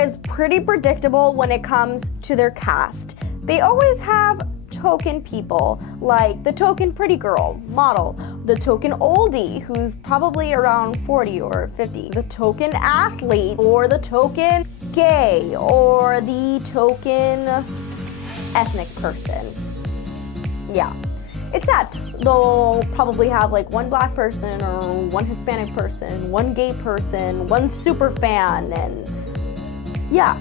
is pretty predictable when it comes to their cast. They always have token people, like the token pretty girl, model, the token oldie who's probably around 40 or 50, the token athlete, or the token gay, or the token ethnic person. Yeah, it's sad. They'll probably have like one black person or one Hispanic person, one gay person, one super fan, and yeah,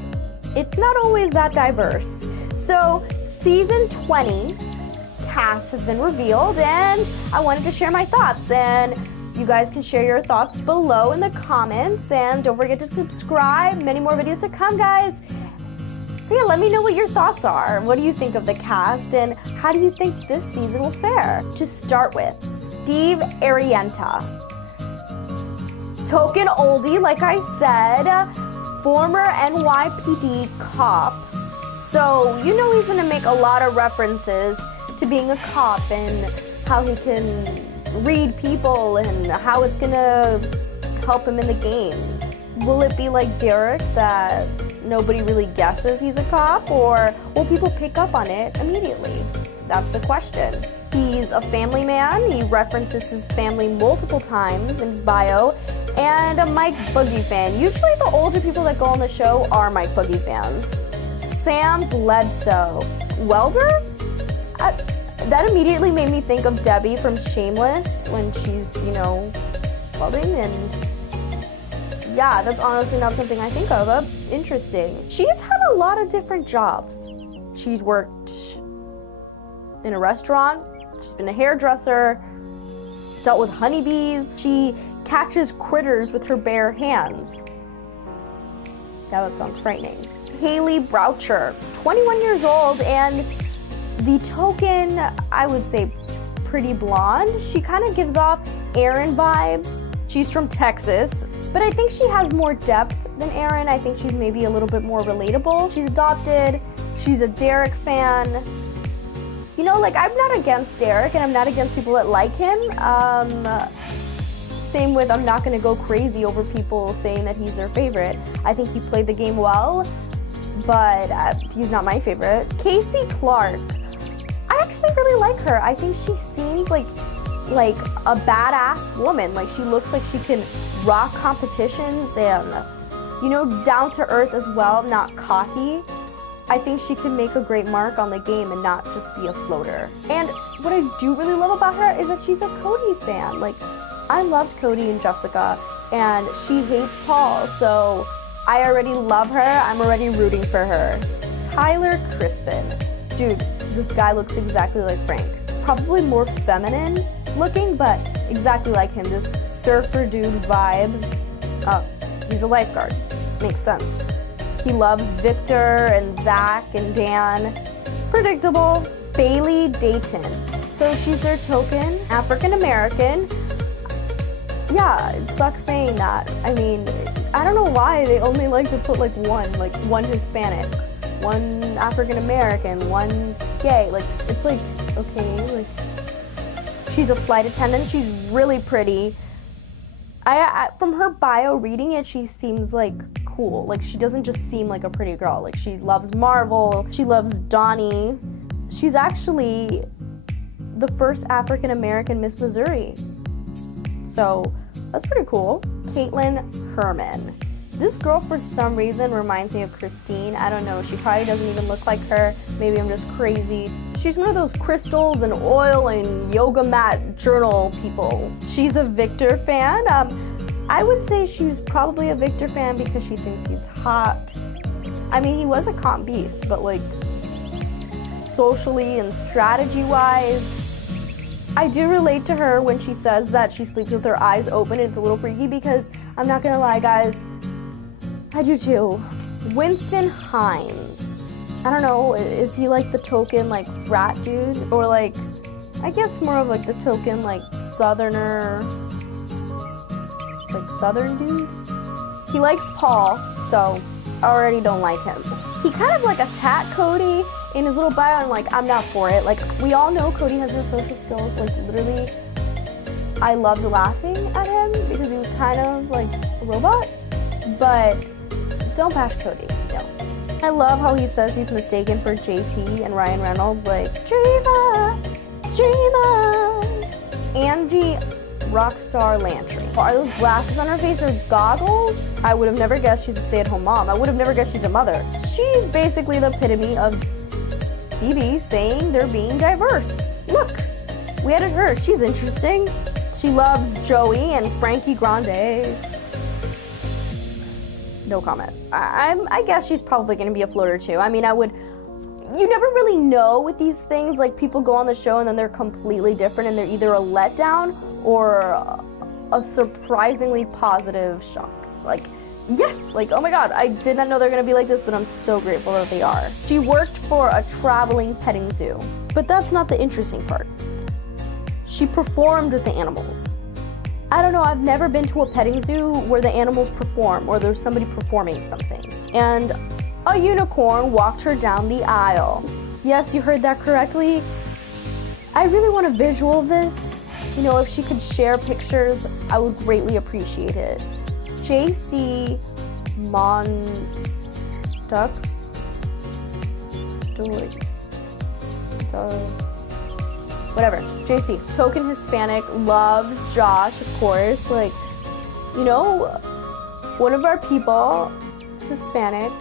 it's not always that diverse. So season 20 cast has been revealed, and I wanted to share my thoughts, and you guys can share your thoughts below in the comments, and don't forget to subscribe. Many more videos to come, guys. So yeah, let me know what your thoughts are. What do you think of the cast, and how do you think this season will fare? To start with, Steve Arienta. Token oldie, like I said, former NYPD cop. So you know he's gonna make a lot of references to being a cop and how he can read people and how it's gonna help him in the game. Will it be like Derek, that nobody really guesses he's a cop, or will people pick up on it immediately? That's the question. He's a family man. He references his family multiple times in his bio, and a Mike Boogie fan. Usually the older people that go on the show are Mike Boogie fans. Sam Bledsoe. Welder? That immediately made me think of Debbie from Shameless when she's, you know, welding, and yeah, that's honestly not something I think of. Interesting. She's had a lot of different jobs. She's worked in a restaurant, she's been a hairdresser, dealt with honeybees, she catches critters with her bare hands. Yeah, that sounds frightening. Hailey Brauch, 21 years old, and the token, I would say, pretty blonde. She kind of gives off Erin vibes. She's from Texas, but I think she has more depth than Erin. I think she's maybe a little bit more relatable. She's adopted, she's a Derek fan. You know, like, I'm not against Derek, and I'm not against people that like him. Same with, I'm not gonna go crazy over people saying that he's their favorite. I think he played the game well, but he's not my favorite. Casey Clark. I actually really like her. I think she seems like a badass woman. Like, she looks like she can rock competitions and, you know, down to earth as well, not cocky. I think she can make a great mark on the game and not just be a floater. And what I do really love about her is that she's a Cody fan. Like, I loved Cody and Jessica, and she hates Paul, so I already love her. I'm already rooting for her. Tyler Crispin. Dude, this guy looks exactly like Frank. Probably more feminine looking, but exactly like him. This surfer dude vibes. Oh, he's a lifeguard. Makes sense. He loves Victor and Zach and Dan. Predictable. Bailey Dayton. So she's their token African American. Yeah, it sucks saying that. I mean, I don't know why they only like to put like one Hispanic, one African American, one gay. Like, it's like, okay, like, she's a flight attendant. She's really pretty. I from her bio reading it, she seems like cool. Like, she doesn't just seem like a pretty girl. Like, she loves Marvel. She loves Donnie. She's actually the first African American Miss Missouri. So that's pretty cool. Kaitlyn Herrmann. This girl, for some reason, reminds me of Christine. I don't know. She probably doesn't even look like her. Maybe I'm just crazy. She's one of those crystals and oil and yoga mat journal people. She's a Victor fan. I would say she's probably a Victor fan because she thinks he's hot. I mean, he was a comp beast, but like, socially and strategy-wise, I do relate to her when she says that she sleeps with her eyes open. It's a little freaky because, I'm not gonna lie, guys, I do too. Winston Hines. I don't know, is he like the token like frat dude? Or like, I guess more of like the token like southerner, like southern dude? He likes Paul, so I already don't like him. He kind of like attacked Cody in his little bio, and like, I'm not for it. Like, we all know Cody has no social skills. Like, literally, I loved laughing at him because he was kind of like a robot. But Don't bash Cody, no. I love how he says he's mistaken for JT and Ryan Reynolds, like, Dreamer, Dreamer. Angie Rockstar Lantry. Are those glasses on her face or goggles? I would have never guessed she's a stay-at-home mom. I would have never guessed she's a mother. She's basically the epitome of Phoebe saying they're being diverse. Look, we added her. She's interesting. She loves Joey and Frankie Grande. No comment. I guess she's probably gonna be a floater too. I mean, you never really know with these things, like people go on the show and then they're completely different and they're either a letdown or a surprisingly positive shock. It's like, yes, like, oh my God, I did not know they're gonna be like this, but I'm so grateful that they are. She worked for a traveling petting zoo, but that's not the interesting part. She performed with the animals. I don't know, I've never been to a petting zoo where the animals perform or there's somebody performing something. And a unicorn walked her down the aisle. Yes, you heard that correctly. I really want a visual of this. You know, if she could share pictures, I would greatly appreciate it. JC Mondux. Whatever, JC, token Hispanic, loves Josh, of course. Like, you know, one of our people, Hispanic,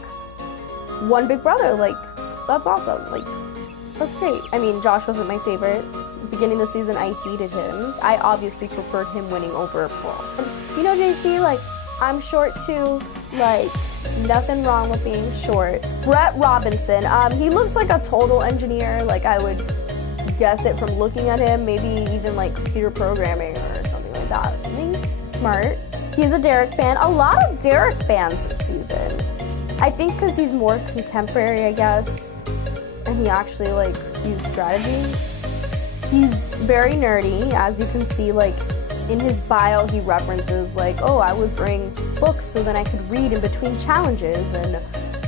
one big brother, like, that's awesome. Like, that's great. I mean, Josh wasn't my favorite. Beginning of the season, I hated him. I obviously preferred him winning over Paul. And, you know, JC, like, I'm short too. Like, nothing wrong with being short. Brett Robinson, he looks like a total engineer. Like, I would guess it from looking at him, maybe even like computer programming or something like that. Something smart. He's a Derek fan. A lot of Derek fans this season. I think because he's more contemporary, I guess, and he actually like used strategy. He's very nerdy, as you can see, like in his bio he references like, oh, I would bring books so then I could read in between challenges, and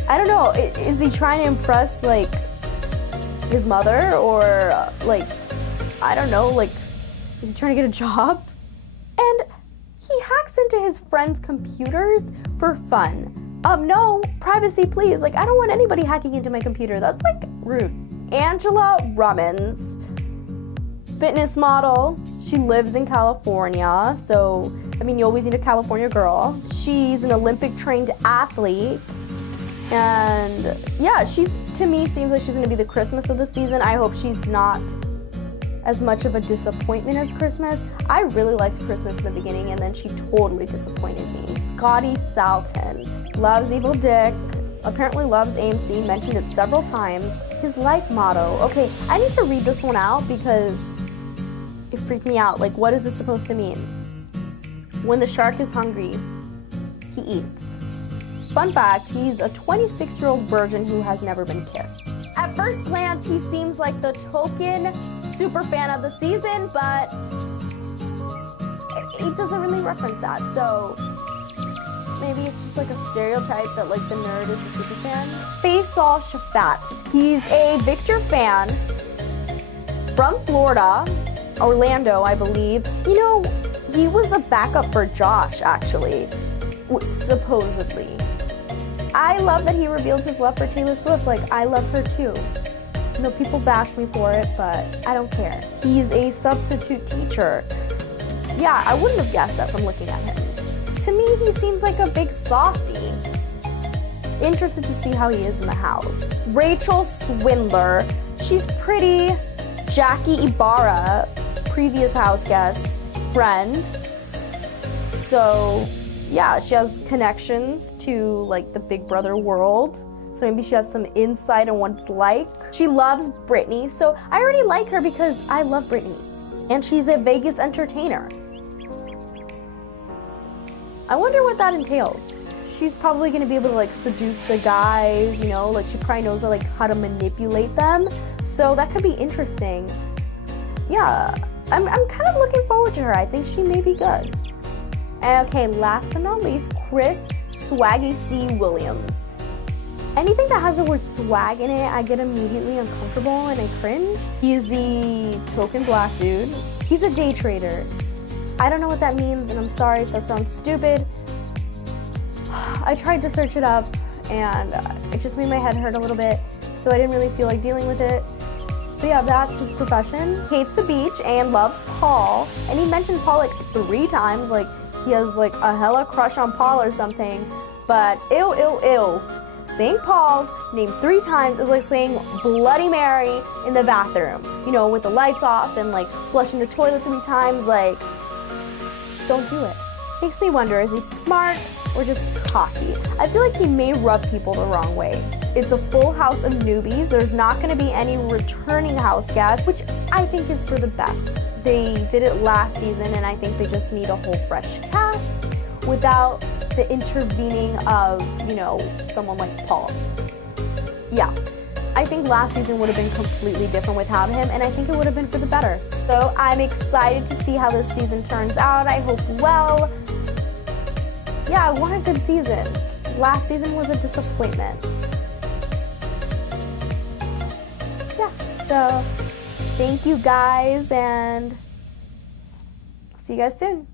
I don't know, is he trying to impress like his mother, or like, I don't know, like, is he trying to get a job? And he hacks into his friends' computers for fun. No, privacy please. Like, I don't want anybody hacking into my computer. That's like rude. Angela Robbins, fitness model. She lives in California, so, I mean, you always need a California girl. She's an Olympic trained athlete. And yeah, to me, seems like she's gonna be the Christmas of the season. I hope she's not as much of a disappointment as Christmas. I really liked Christmas in the beginning and then she totally disappointed me. Scotty Salton, loves Evil Dick, apparently loves AMC, mentioned it several times. His life motto, okay, I need to read this one out because it freaked me out. Like, what is this supposed to mean? When the shark is hungry, he eats. Fun fact, he's a 26-year-old virgin who has never been kissed. At first glance, he seems like the token super fan of the season, but it doesn't really reference that. So maybe it's just like a stereotype that like the nerd is the super fan. Faisal Shafat, he's a Victor fan from Florida, Orlando, I believe. You know, he was a backup for Josh, actually, supposedly. I love that he revealed his love for Taylor Swift. Like, I love her too. You know, people bash me for it, but I don't care. He's a substitute teacher. Yeah, I wouldn't have guessed that from looking at him. To me, he seems like a big softie. Interested to see how he is in the house. Rachel Swindler, she's pretty. Jackie Ibarra, previous house guest, friend. So yeah, she has connections to like the Big Brother world. So maybe she has some insight on what it's like. She loves Britney. So I already like her because I love Britney. And she's a Vegas entertainer. I wonder what that entails. She's probably gonna be able to like seduce the guys, you know, like she probably knows like how to manipulate them. So that could be interesting. Yeah, I'm kind of looking forward to her. I think she may be good. Okay, last but not least, Chris Swaggy C. Williams. Anything that has the word swag in it, I get immediately uncomfortable and I cringe. He's the token black dude. He's a day trader. I don't know what that means, and I'm sorry if that sounds stupid. I tried to search it up. and it just made my head hurt a little bit, so I didn't really feel like dealing with it. So yeah, that's his profession. Hates the beach and loves Paul, and he mentioned Paul like 3 times, like he has like a hella crush on Paul or something, but ew, ew, ew. Saying Paul's name 3 times is like saying Bloody Mary in the bathroom, you know, with the lights off and like flushing the toilet 3 times, like, don't do it. Makes me wonder, is he smart or just cocky? I feel like he may rub people the wrong way. It's a full house of newbies. There's not going to be any returning house guests, which I think is for the best. They did it last season, and I think they just need a whole fresh cast without the intervening of, you know, someone like Paul. Yeah, I think last season would have been completely different without him, and I think it would have been for the better. So I'm excited to see how this season turns out. I hope well. Yeah, I want a good season. Last season was a disappointment. Yeah, so thank you guys, and see you guys soon.